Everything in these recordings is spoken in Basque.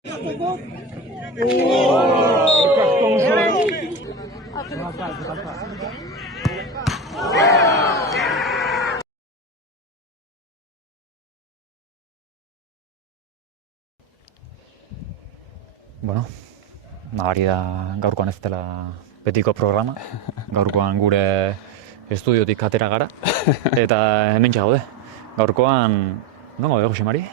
Bueno, nabari da gaurkoan ez dela betiko programa. Gaurkoan gure estudiotik atera gara eta hementxe gaude. Gaurkoan, non gaude, Jose Mari?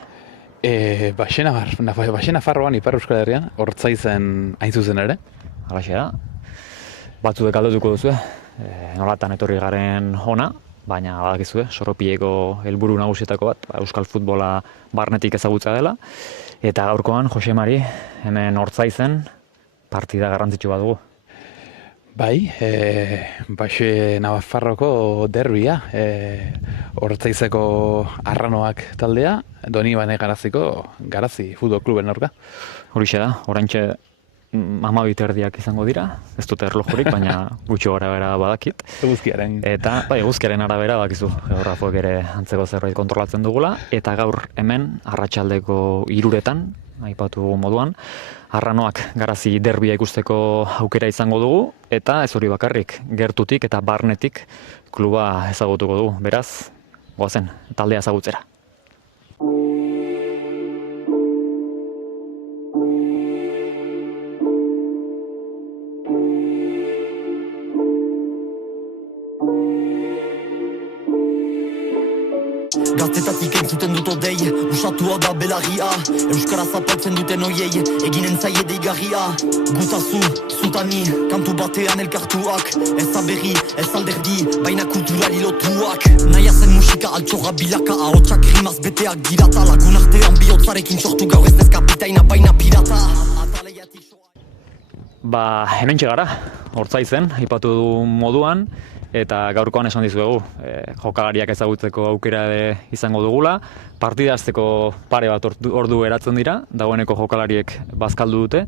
Baxena Farroan, Ipar Euskal Herrian, Ortzaizen hain zuzen ere. Halaxe da. Batzuek galdetuko duzu, nolatan etorri garen hona, baina badakizue, Soropieko helburu nagusietako bat, euskal futbola barnetik ezagutza dela. Eta gaurkoan, Jose Mari, hemen Ortzaizen partida garrantzitsu bat dugu. Bai, Baxena Farroko derbia, Ortzaizeko Arranoak taldea, Donibane Garazi futbol kluben aurka. Horixe da, oraintxe 12 erdiak izango dira, ez dute erlojurik, baina gutxi arabera badakit. Eguzkiaren. Eta eguzkiaren arabera bakizu, geografoek ere antzeko zerbait kontrolatzen dugula, eta gaur hemen arratsaldeko 3:00 aipatu moduan, Arranoak Garazi derbia ikusteko aukera izango dugu, eta ez hori bakarrik, gertutik eta barnetik kluba ezagutuko dugu. Beraz, goazen, taldea ezagutzera. Gaztetatik entzuten dut odei, usatua da belarria, euskara zapaltzen duten oiei, eginen zaie deigarria. Gutazu, zutani, kantu batean elkartuak, ez aberri, ez alderdi, baina kulturali lotuak. Naia zen musika altxorra bilaka, ahotsak rimaz beteak dirata, lagun artean bihotzarekin sortu gaur ez dezkapitaina, baina pirata. Hementxe gara, Ortzaizen, aipatu du moduan, eta gaurkoan esan dizuegu, jokalariak ezagutzeko aukera izango dugula, partida hasteko pare bat ordu eratzen dira, dagoeneko jokalariek bazkaldu dute,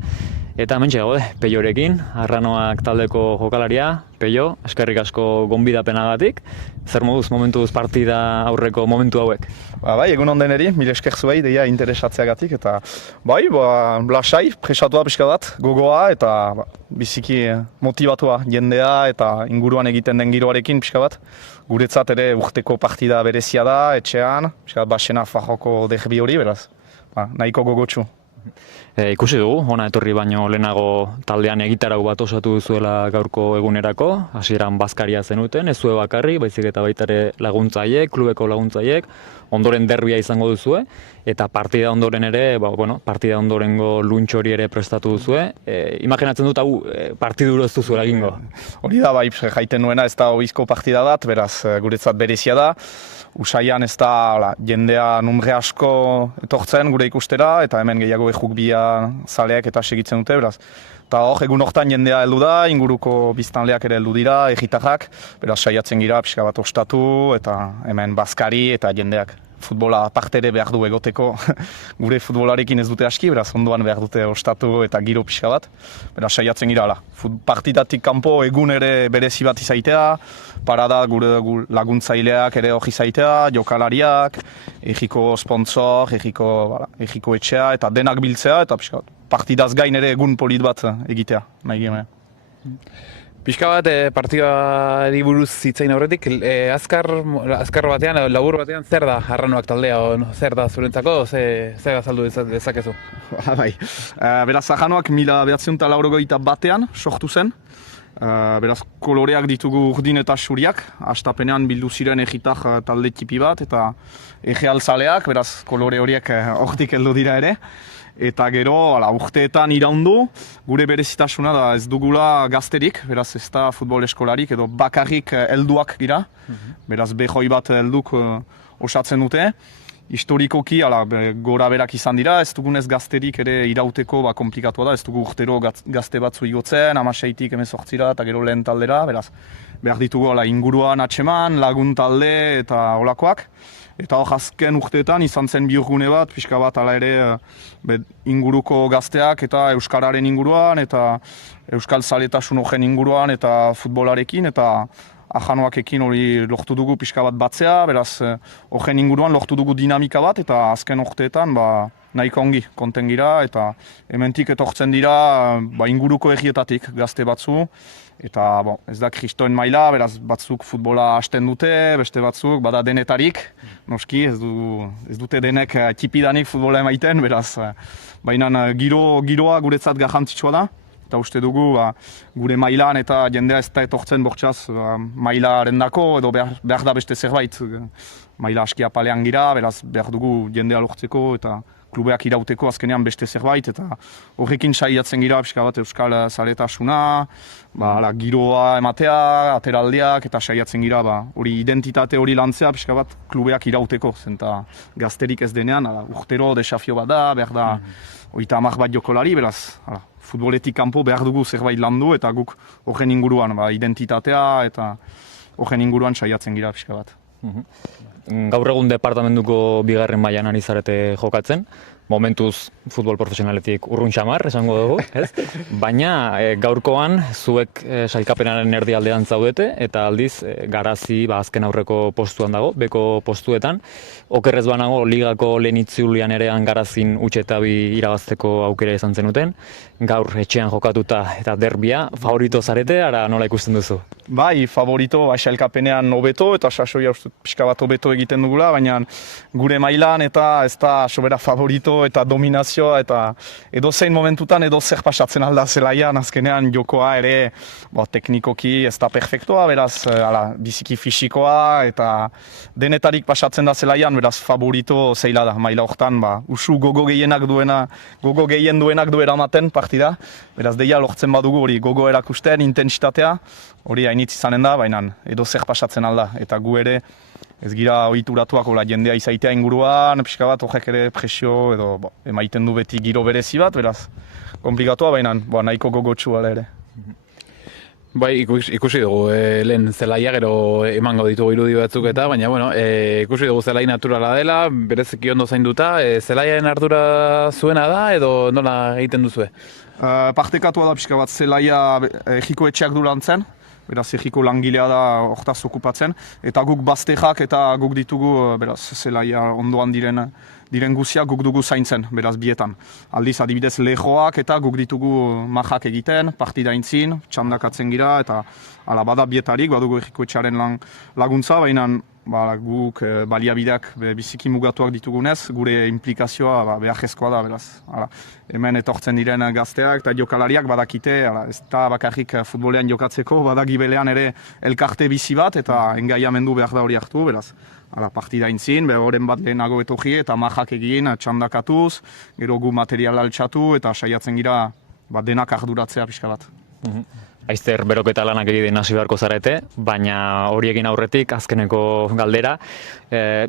eta hementxe gaude, Peiorekin, Arranoak taldeko jokalaria. Peio, eskerrik asko gonbidapenagatik, zer moduz momentuz partida aurreko momentu hauek? Bai, egun onden eri, mil esker zuei deia interesatzeagatik, eta bai, lasai, presatua pixka bat, gogoa, eta biziki motibatua jendea eta inguruan egiten den giroarekin pixka bat. Guretzat ere urteko partida berezia da, etxean, pixka bat Baxena Farroko derbi hori, beraz, nahiko gogotsu. Ikusi dugu, hona etorri baino lehenago taldean egitarau bat osatu duzuela gaurko egunerako, hasieran bazkaria zenuten, ez zue bakarri, baizik eta baita ere laguntzaiek, klubeko laguntzaiek, ondoren derbia izango duzue, eta partida ondoren ere, partida ondorengo luntx hori ere prestatu duzue. Imaginatzen dut hau partiduro ez duzuela egingo. Hori da, bai, jaiten nuena ez da oizko partida bat, beraz guretzat berezia da. Usaian ez da jendea numre asko etortzen gure ikustera, eta hemen gehiago errugbia zaleak eta segitzen dute, beraz. Eta hor, egun hortan jendea heldu da, inguruko biztanleak ere heldu dira, egitarrak, beraz saiatzen gira pixka bat ostatu, eta hemen bazkari eta jendeak. Futbola partere behar du egoteko, gure futbolarekin ez dute aski, beraz ondoan behar dute ostatu eta giro pixka bat. Beraz saiatzen gira, partidatik kanpo egun ere berezi bat izaitea, parada gure laguntzaileak ere hori izaitea, jokalariak, egiko sponsor, egiko etxea eta denak biltzea, eta pixka bat, partidaz gain ere egun polit bat egitea, nahi gimea. Pixka bat partidari buruz zitzain aurretik, azkar batean, labur batean, zer da Arranoak taldea, zer da zurentzako, zer azaldu dezakezu? Bai, beraz Arranoak 1981 sortu zen, beraz koloreak ditugu urdin eta suriak, hastapenean bildu ziren egitar talde tipi bat, eta egealtzaleak, beraz kolore horiek hortik heldu dira ere. Eta gero, urteetan iraundu, gure berezitasuna da ez dugula gazterik, beraz ez da futbol eskolarik edo bakarrik helduak gira, beraz behoi bat helduk osatzen dute. Historikoki, gora berak izan dira, ez dugunez gazterik ere irauteko komplikatua da, ez dugu urtero gazte batzu igotzen, 16tik 18 eta gero lehen taldera, beraz behar ditugu inguruan atxeman, lagun talde eta olakoak. Eta hor azken urteetan izan zen bihurgune bat, pixka bat ala ere inguruko gazteak eta euskararen inguruan, eta euskal zaletasun horren inguruan eta futbolarekin, eta Arranoakekin hori lortu dugu pixka bat batzea, beraz horren inguruan lortu dugu dinamika bat, eta azken urteetan nahiko ongi konten gira, eta hementik etortzen dira inguruko egietatik gazte batzu, eta ez da kristoen maila, beraz batzuk futbola hasten dute, beste batzuk, bada denetarik, noski, ez dute denek tipidanik futbola emaiten, beraz, baina giroa guretzat garrantzitsua da, eta uste dugu gure mailan eta jendea ez da etortzen bortxaz mailaren dako, edo behar da beste zerbait, maila aski apalean gira, beraz behar dugu jendea lortzeko eta klubeak irauteko azkenean beste zerbait, eta horrekin saiatzen gira pixka bat euskal zaletasuna, giroa ematea, ateraldiak, eta saiatzen gira hori identitate hori lantzea pixka bat klubeak irauteko, zenta gazterik ez denean, urtero desafio bat da, behar da 30 bat jokolari, beraz, futboletik kanpo behar dugu zerbait landu, eta guk horren inguruan identitatea eta horren inguruan saiatzen gira pixka bat. Gaur egun departamentuko bigarren mailan ari zarete jokatzen, momentuz futbol profesionaletik urrun xamar, esango dugu, ez? Baina gaurkoan zuek sailkapenaren erdialdean zaudete, eta aldiz Garazi azken aurreko postuan dago, beko postuetan. Okerrez banago, ligako lehen itzulian erean Garazin utxetabi irabazteko aukera izan zenuten. Gaur etxean jokatuta eta derbia, favorito zarete, ara nola ikusten duzu? Bai, favorito, sailkapenean hobeto, eta sasoia pixka bat hobeto egiten dugula, baina gure mailan eta ez da sobera favorito eta dominazioa, eta edozein momentutan edo zer pasatzen alda zelaian, azkenean jokoa ere teknikoki ez da perfektoa, beraz biziki fisikoa, eta denetarik pasatzen da zelaian, beraz favorito zeila da, maila hortan, usu gogo gehien duenak du eramaten partida, beraz deia lortzen badugu hori gogo erakusten, intensitatea, hori hainitz izanen da, baina edo zer pasatzen alda, eta gu ere ez gira ohituratuak jendea izaitea inguruan, pixka bat horrek ere presio edo emaiten du beti giro berezi bat, beraz komplikatua, baina nahiko gogotsu ala ere. Bai, ikusi dugu, lehen zelaia gero emango ditugu irudi batzuk eta, baina, ikusi dugu zelai naturala dela, bereziki ondo zainduta, zelaiaren ardura zuena da edo nola egiten duzue? Partekatua da pixka bat, zelaia egiko etxeak du lantzen, beraz egiko langilea da hortaz okupatzen, eta guk baztejak eta guk ditugu, beraz, zelaia ondoan diren guziak guk dugu zaintzen, beraz bietan. Aldiz, adibidez, lehoak eta guk ditugu majak egiten, partida intzin, txandakatzen gira, eta bada bietarik, badugu egiko etxearen laguntza, baina guk baliabideak biziki mugatuak ditugunez, gure implikazioa beharrezkoa da, beraz. Hemen etortzen diren gazteak eta jokalariak badakite, ez da bakarrik futbolean jokatzeko, badagibelean ere elkarte bizi bat, eta engaiamendu behar da hori hartu, beraz. Partida intzin, horren bat lehenago etorri eta majak egin, txandakatuz, gero gu material altxatu eta saiatzen gira denak arduratzea pixka bat. Aizter beroketa lanak egiten hasi beharko zarete, baina hori egin aurretik azkeneko galdera,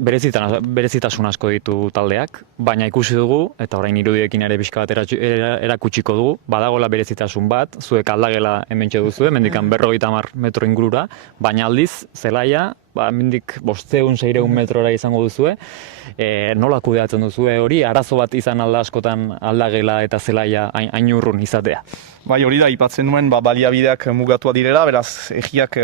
berezitasun asko ditu taldeak, baina ikusi dugu, eta orain irudiekin ere pixka bat erakutsiko dugu, badagola berezitasun bat, zuek aldagela hementxe duzu, mendikan 50 metro ingurura, baina aldiz, zelaia, mendik 500-600 metrora izango duzue, nola kudeatzen duzue hori, arazo bat izan alda askotan aldagela eta zelaia hain urrun izatea? Bai, hori da, ipatzen duen baliabideak mugatua direla, beraz, egiak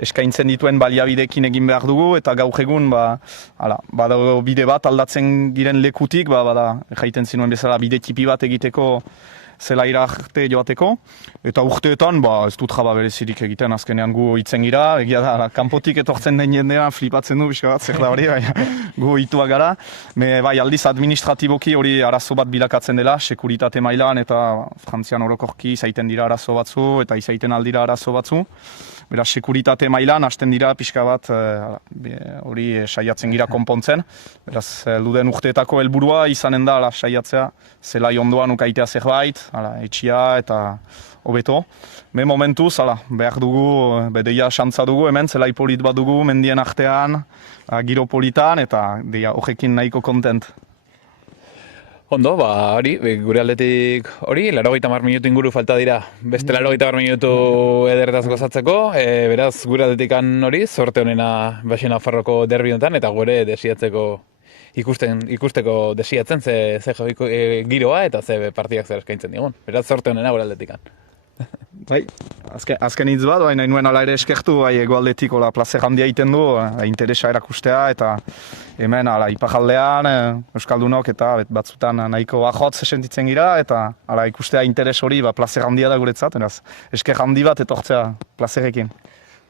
eskaintzen dituen baliabideekin egin behar dugu, eta gaur egun, badago bide bat aldatzen diren lekutik, jaiten zinuen bezala bide tipi bat egiteko zelaira arte joateko, eta urteetan ez dut jaba berezirik egiten, azkenean gu hitzen gira, egia da, kanpotik etortzen den jendea flipatzen du, pixka bat, zer da hori, gu hituak gara, bai aldiz administratiboki hori arazo bat bilakatzen dela, sekuritate mailan eta Frantzian orokorki izaiten dira arazo batzu, eta izaiten aldira arazo batzu, beraz, sekuritate mailan hasten dira pixka bat hori saiatzen gira konpontzen, beraz, luden urteetako helburua izanen da saiatzea zelai ondoan ukaitea zerbait, etxia eta hobeto. Me momentuz, behar dugu, deia xantza dugu hemen, zelai polit bat dugu, mendien artean, giro politan, eta deia horrekin nahiko kontent. Ondo, hori, gure aldetik hori, 80 minutu inguru falta dira, beste 80 minutu ederretaz gozatzeko, beraz gure aldetikan hori, sorte honena Baxi Nafarroko derbi honetan, eta gure desiatzeko ikusteko desiatzen ze giroa eta ze partidak zer eskaintzen digun. Beraz sorte honena gure aldetikan. Bai, azken hitz bat, nahi nuen ala ere eskertu, egoaldetik plazer handia egiten du, interesa erakustea, eta hemen ipajaldean, Euskaldunok eta batzutan nahiko ahotz sentitzen gira, eta ikustea interes hori plazer handia da guretzat, esker handi bat etortzea plazerekin.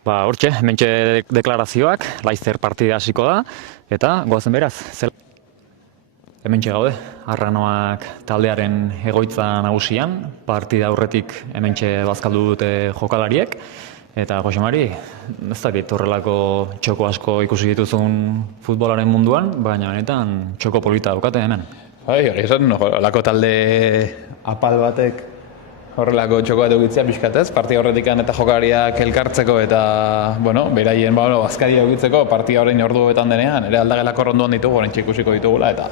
Hortxe, hementxe deklarazioak, Laizzer partida hasiko da, eta goazen beraz, hementxe gaude, Arranoak taldearen egoitza nagusian, partida aurretik hementxe bazkaldu dute jokalariek, eta Jose Mari, ez dakit horrelako txoko asko ikusi dituzun futbolaren munduan, baina benetan txoko polita daukate hemen. Esan, horrelako talde apal batek horrelako txoko bat egitzea pixkatez, partida horretikan eta jokalariak elkartzeko eta, beraien bazkaria egitzeko partida horrein ordu betan denean, ere aldagelako ronduan ditugu, horrein ikusiko ditugula, eta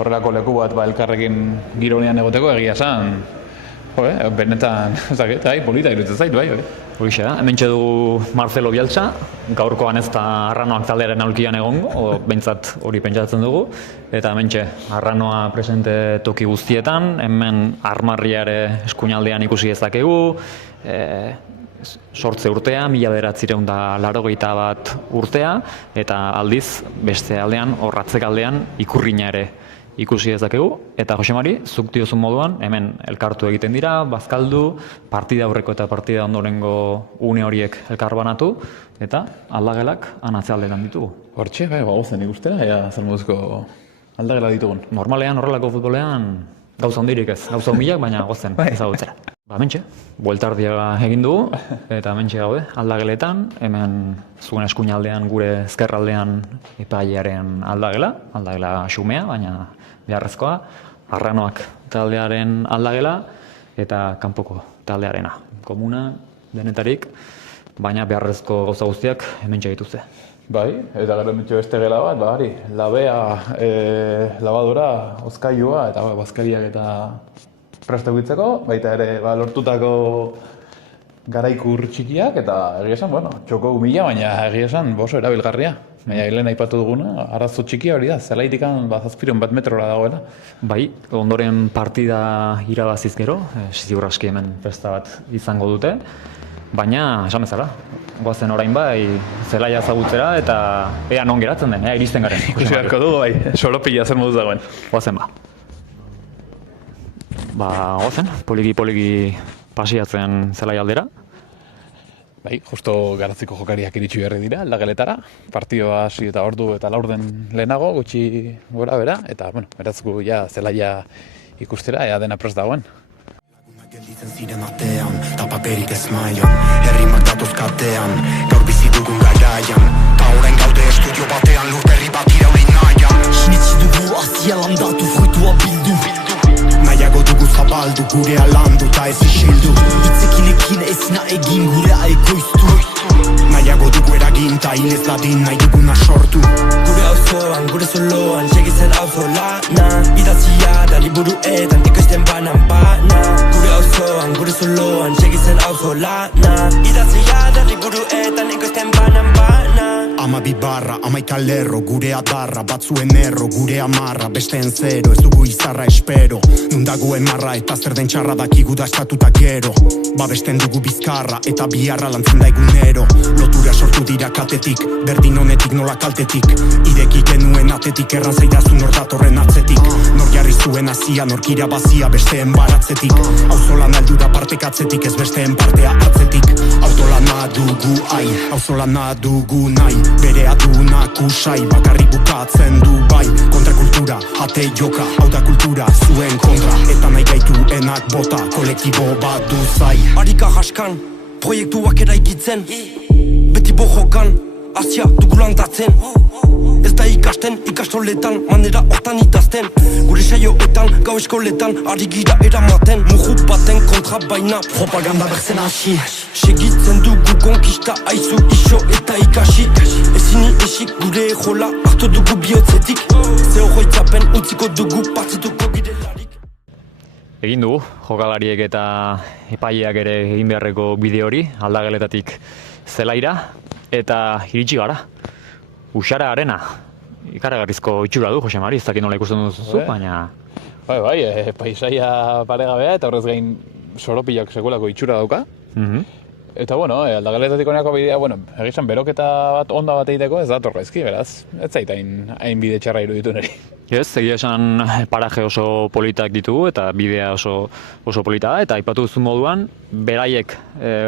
horrelako leku bat elkarrekin gironean egoteko egia esan, benetan, polita iruditzen zaitu, bai. Horixe da, hementxe dugu Marcelo Bieltsa, gaurkoan ez da Arranoak taldearen aulkian egongo, behintzat hori pentsatzen dugu, eta hementxe Arranoa presente toki guztietan, hemen armarriare eskuinaldean ikusi dezakegu, 8 urtea, 1981 urtea, eta aldiz beste aldean, horratzek aldean ikurrina ere ikusi dezakegu, eta Jose Mari, zuk diozun moduan, hemen elkartu egiten dira, bazkaldu, partida aurreko eta partida ondorengo une horiek elkarbanatu, eta aldagelak anatzealdean ditugu. Hortxe, gozen ikustera, zer moduzko aldagela ditugun. Normalean horrelako futbolean gauza hondirik ez, gauza humilak, baina gozen ezagutzera. Hementxe, bueltardia egin dugu, eta hementxe gaude, aldageletan, hemen zuen eskuinaldean gure ezkerraldean epailearen aldagela xumea, baina beharrezkoa, Arranoak taldearen aldagela eta kanpoko taldearena. Komuna, denetarik, baina beharrezko gauza guztiak hementxe dituzte. Bai, eta gero hementxe beste gela bat, labea, labadora, hozkailua eta bazkariak eta presta egitzeko, baita ere lortutako garaikur txikiak eta egia esan, txoko humila, baina egia esan oso erabilgarria. Baina lehen aipatu duguna, arazo txikia hori da, zelaitikan 7 metrora dagoela. Bai, ondoren partida irabaziz gero, ziur aski hemen festa bat izango dute, baina esan bezala, goazen orain bai zelaia ezagutzera eta ea non geratzen den, iristen garen. Ikusi beharko dugu bai, soropila zer moduz dagoen. Goazen goazen, poliki pasiatzen zelaia aldera. Bai, justo Garatziko jokariak iritsi berri dira, aldageletara, partioa hasi eta ordu eta laurden lehenago, gutxi gora bera, eta, berazgu zelaia ikustera, ea dena prest dagoen. Gelditzen ziren artean, ta paperik ez mailan, herrimak datoz katean, gaur bizi dugun garaian, ta orain gaude estudio batean, lur berri bat iraunin nahian. Sinitsi dugu azia landatu, fruitua bildu, nahiago dugu zabaldu, gure alandu, ta ez isildu, itzekinekin ezina egin gure aikoiztu, nahiago dugu eragin, ta hilez ladin nahi duguna sortu. Gure auzoan, gure zoloan, segitzen auzolana, idatzia da liburuetan, ikoizten banan-bana. Gure auzoan, gure zoloan, segitzen auzolana, idatzia da liburuetan, ikoizten banan-bana. Amabi barra, amaika lerro, gure adarra, batzuen erro, gure amarra, besteen zero, ez dugu izarra espero. Nundagoen marra eta zer den txarra dakigu da estatuta gero. Babesten dugu bizkarra eta biharra lantzen da egunero. Lotura sortu dira katetik, berdin honetik nola kaltetik. Ireki genuen atetik, erran zaidazu nor datorren atzetik. Nor jarri zuen azia, nor irabazia besteen baratzetik. Auzolan aldura partekatzetik, ez besteen partea atzetik. Autolana dugu ai, auzolana dugu nahi. Bere adunak usai, bakarrik bukatzen du bai. Kontrakultura, ate joka, hau da kultura zuen kontra. Eta nahi gaitu enak bota, kolektibo bat du zai. Arika jaskan, proiektuak eraikitzen, beti bojokan, azia dugu landatzen. Ez da ikasten, ikastoletan, manera hortan itazten. Gure saioetan, gau eskoletan, ari gira eramaten. Muju baten kontra baina, propaganda berzen hasi. Segitzen dugu konkista, aizu iso eta ikasi. Ezini esik gure jola, hartu dugu bihotzetik. Ze horroitzapen utziko dugu, partzituko girelarik. Egin dugu, jokalariek eta epaileak ere egin beharreko bideo hori, aldageletatik zelaira, eta iritsi gara. Usara arena, ikaragarrizko itxura du, Jose Mari, ez dakit nola ikusten duzu, baina... Bai, paisaia paregabea eta horrez gain soropilak sekulako itxura dauka. Eta, bueno, aldageletatik honako bidea, bueno, egizan beroketa bat onda bat egiteko ez da torrezki, beraz, ez zait hain bide txarra iruditu niri. Ez, egia esan paraje oso politak ditugu eta bidea oso polita da, eta aipatu duzun moduan, beraiek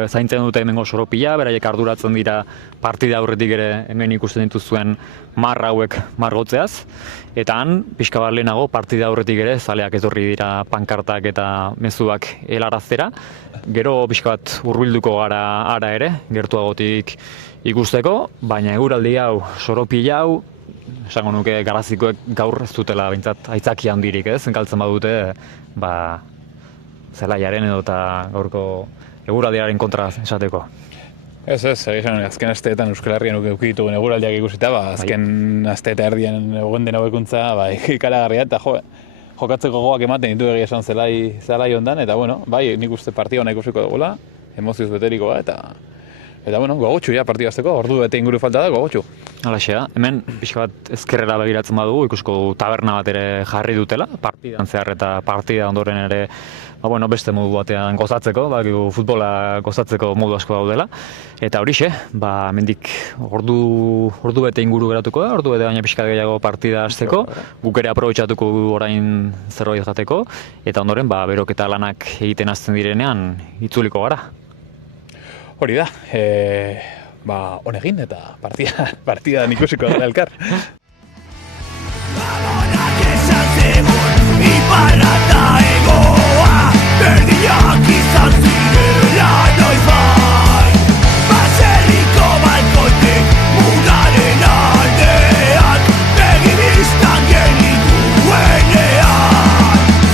zaintzen dute hemengo soropila, beraiek arduratzen dira partida aurretik ere hemen ikusten dituzuen marra hauek margotzeaz, eta han, pixka bat lehenago, partida aurretik ere zaleak etorri dira pankartak eta mezuak helaraztera, gero pixka bat hurbilduko gara ara ere, gertuagotik ikusteko, baina eguraldi hau, soropila hau, esango nuke garazikoek gaur ez dutela behintzat aitzaki handirik, ez? Galtzen badute, zelaiaren edo eta gaurko eguraldiaren kontra esateko. Ez, azken asteetan Euskal Herrian ukitugun eguraldiak ikusita, azken aste eta erdian egon den hauekuntza, ikaragarria, eta jokatzeko gogoak ematen ditu egia esan zelai ondan, eta bueno, bai, nik uste partida hona ikusiko dugula, emozioz beterikoa, eta bueno, gogotxu, partidazteko, ordu bete inguru falta da, gogotxu. Halaxea, hemen pixka bat ezkerrera begiratzen badugu, ikusko taberna bat ere jarri dutela, partidan zehar eta partida ondoren ere beste modu batean gozatzeko, futbola gozatzeko modu asko daudela. Eta horixe, mendik ordu bete inguru geratuko da, ordu bete baina pixka gehiago partida hasteko, guk ere aprobetxatuko orain zerbait jateko, eta ondoren beroketa lanak egiten hasten direnean itzuliko gara. Hori da, honegin eta partida ikusiko dara elkar. Gabonak esan zegoen, iparrata egoa, berdiak izan zirela noiz bai. Baserriko balkoitek mugaren aldeak, begibistan genituenean.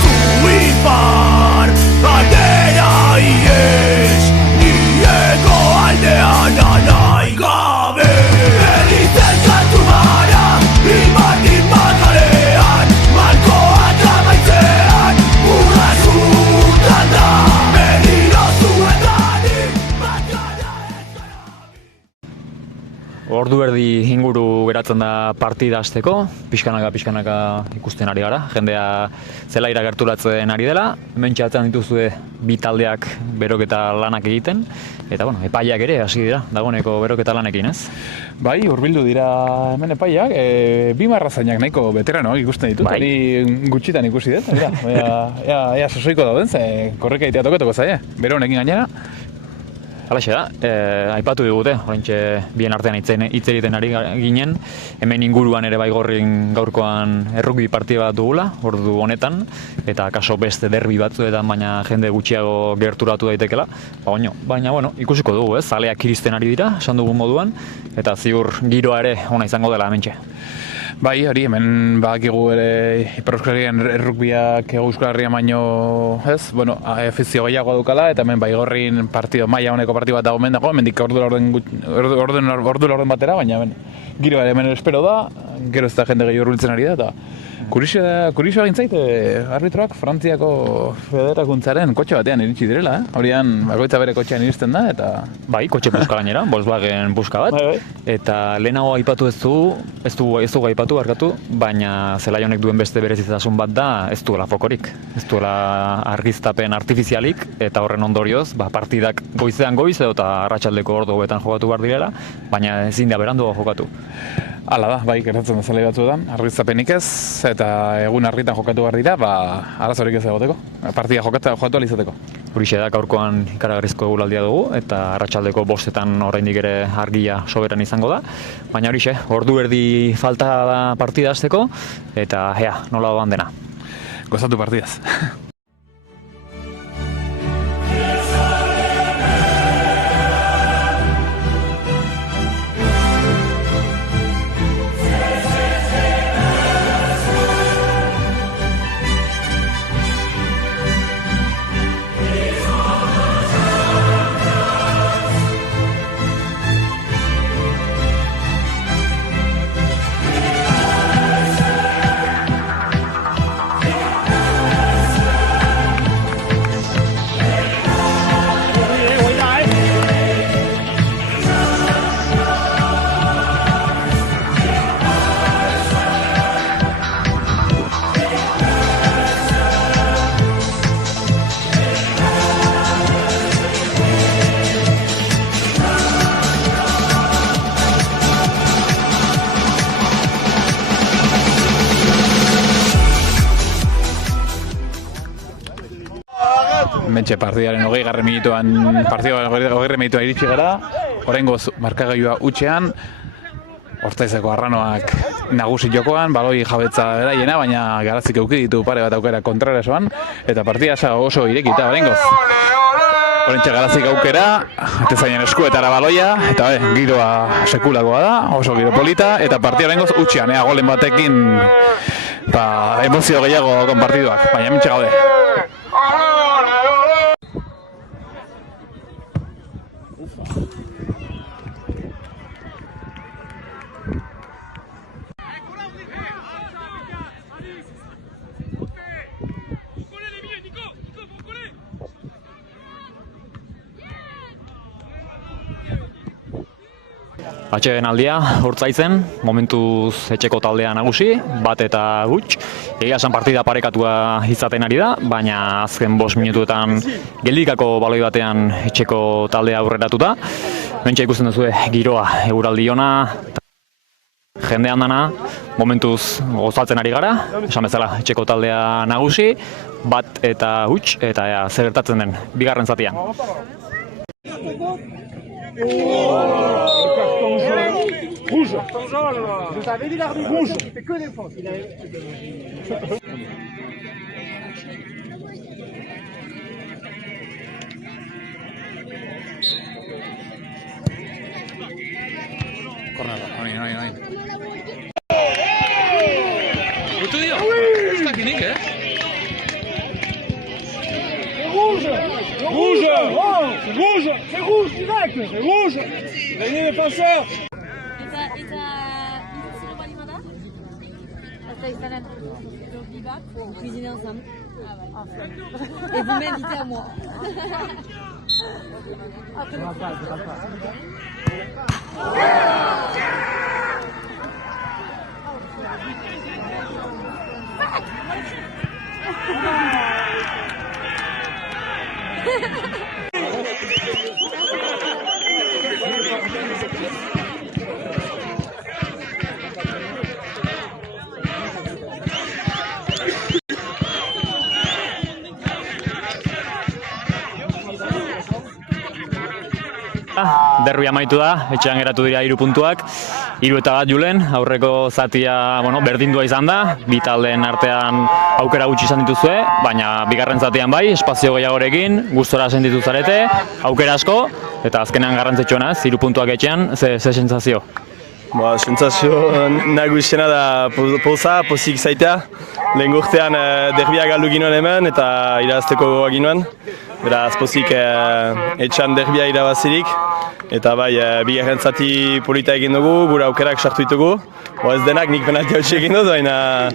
Zu ipar, bandera ies, nieko aldean anai gabe. Elizen kantu gara, imartin magalean, malkoa tramaitzean, urra zurtan da, berriro zuetanik, bakara Ordu erdi inguru geratzen da partida hasteko, pixkanaka ikusten ari gara, jendea zelaira gerturatzen ari dela, hemen txatzen dituzue bi taldeak beroketa lanak egiten, eta epaiak ere hasi dira, dagoeneko beroketa lanekin, ez? Bai, hurbildu dira hemen epaiak, bi marrazainak nahiko veteranoak ikusten ditut, hori gutxitan ikusi dut, ea sasoiko dauden, ze korreka itea toketoko zaie, bere honekin gainera. Halaxe da, aipatu digute, oraintxe bien artean hitz egiten ari ginen, hemen inguruan ere baigorrin gaurkoan errugbi partida bat dugula, ordu honetan, eta kaso beste derbi batzuetan, baina jende gutxiago gerturatu daitekela, baina ikusiko dugu, zaleak iristen ari dira, esan dugun moduan, eta ziur giroa ere ona izango dela hementxe. Bai, hori, hemen badakigu ere Ipar Euskal Herrian errukbiak Euskal Herrian baino, afizio gehiago dukala, eta hemen baigorrin maila honeko partidu bat dago dago, hemendik ordu laurden batera, baina giro ere hemen espero da, gero ez da jende gehiago hurbiltzen ari da, eta kurisua gintzait, arbitroak Frantziako federakuntzaren kotxe batean iritsi direla, horian bakoitza bere kotxean iristen da, eta... Bai, kotxe buska gainera, Volkswagen buska bat, eta lehenago aipatu ez dugu aipatu barkatu, baina zelai honek duen beste berezitasun bat da, ez duela fokorik, ez duela argiztapen artifizialik, eta horren ondorioz, partidak goizean goiz edo eta arratsaldeko ordu hobetan jokatu behar direla, baina ezin da berandu jokatu. Hala da, bai, gertatzen da zale batzuetan, argiztapenik ez, eta egun argitan jokatu behar dira, arazorik ez egoteko, partida jokatu alizateko. Horixe da, gaurkoan ikaragarrizko eguraldia dugu, eta arratsaldeko 5etan oraindik ere argia soberan izango da, baina horixe, ordu erdi falta da partida hasteko, eta nola doan dena. Gozatu partidaz. Mentxe partidaren 20. minutuan, partidaren 20. minutuan iritsi gara, oraingoz markagailua utxean, Ortzaizeko Arranoak nagusi jokoan, baloi jabetza beraiena, baina Garazik eduki ditu pare bat aukera kontraresoan, eta partida oso irekita oraingoz. Horentxe Garazik aukera, atezainen eskuetara baloia, eta giroa sekulakoa da, oso giro polita, eta partida oraingoz utxean, golen batekin emozio gehiago konpartiduak, baina hementxe gaude. Atxeden aldia, Ortzaizen, momentuz etxeko taldea nagusi, bat eta huts. Egia esan partida parekatua izaten ari da, baina azken 5 minutuetan geldikako baloi batean etxeko taldea aurreratuta. Mentxe ikusten duzu giroa, eguraldi ona, jendean dana, momentuz gozatzen ari gara, esan bezala etxeko taldea nagusi, bat eta huts, eta zer gertatzen den, bigarren zatian. Rouge. Je t'avais dit l'arbitre rouge. C'est que défense. Rouge, rouge, c'est rouge direct, c'est rouge. Dernier défenseur. Eta ikusi bali bada? Eta izanen bibak, on cuisine ensemble. Et vous m'invitez à moi. Derbi amaitu da, etxean geratu dira 3 puntuak, 3 eta 1 Julen, aurreko zatia berdindua izan da, bi taldeen artean aukera gutxi izan dituzue, baina bigarren zatian bai, espazio gehiagorekin, gustora sentitu zarete, aukera asko, eta azkenean garrantzitsuena, 3 puntuak etxean, ze sentsazio? Sentsazio nagusiena da pozik zaitea. Lehen urtean derbia galdu ginoen hemen eta irabazteko gogoa ginoen. Beraz pozik etxan derbia irabazirik. Eta bai, bigarren zati polita egin dugu, gure aukerak sartu ditugu. Ez denak nik penalti hautsi egin dut, baina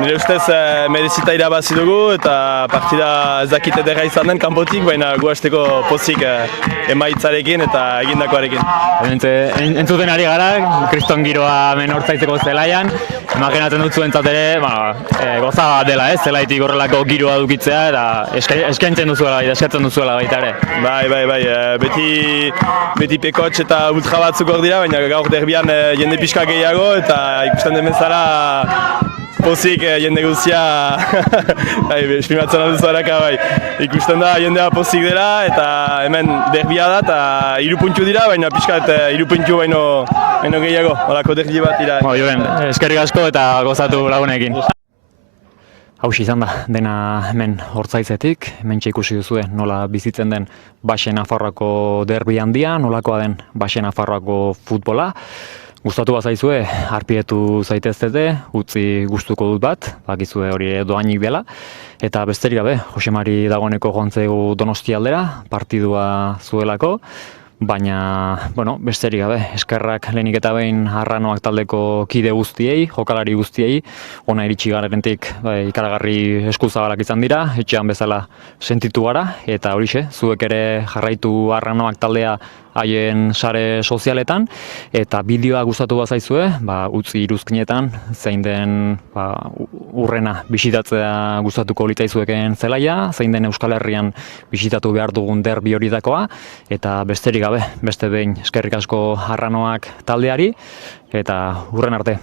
nire ustez merezita irabazi dugu eta partida ez dakit ederra izan den kanpotik, baina gu hasteko pozik emaitzarekin eta egindakoarekin. Entzuten ari gara, kriston giroa hemen Ortzaitzeko zelaian, imaginatzen dut zuentzat ere, goza bat dela, zelaitik horrelako giroa dukitzea eta eskaintzen duzuela, eskatzen duzuela baita ere. Bai, beti pekotx eta ultra batzuk hor dira, baina gaur derbian jende pixka gehiago eta ikusten den bezala pozik jende guztia, espimatzen alduzu haraka bai. Ikusten da jendea pozik dela eta hemen derbia da eta 3 puntu dira, baina pixkat 3 puntu baino gehiago, holako derbi bat dira. Joren, eskerrik asko eta gozatu lagunekin. Hauxe izan da, dena hemen Ortzaitzetik, hementxe ikusi duzue nola bizitzen den Baxe Nafarroako derbi handia, nolakoa den Baxe Nafarroako futbola. Gustatu bazaizue, arpietu zaiteztete, utzi gustuko dut bat, bakizue hori doainik dela. Eta besterik gabe, Josemari dagoeneko joantzegu Donostia aldera, partidua zuelako. Baina, besterik gabe, eskerrak lehenik eta behin Arranoak taldeko kide guztiei, jokalari guztiei, ona iritsi garentik ikaragarri eskuzabalak izan dira, etxean bezala sentitu gara, eta horixe, zuek ere jarraitu Arranoak taldea haien sare sozialetan, eta bideoa gustatu bazaizue, utzi iruzkinetan, zein den urrena bisitatzea gustatuko litzaizueken zelaia, zein den Euskal Herrian bisitatu behar dugun derbi horietakoa, eta besterik gabe, beste behin eskerrik asko Arranoak taldeari, eta hurren arte.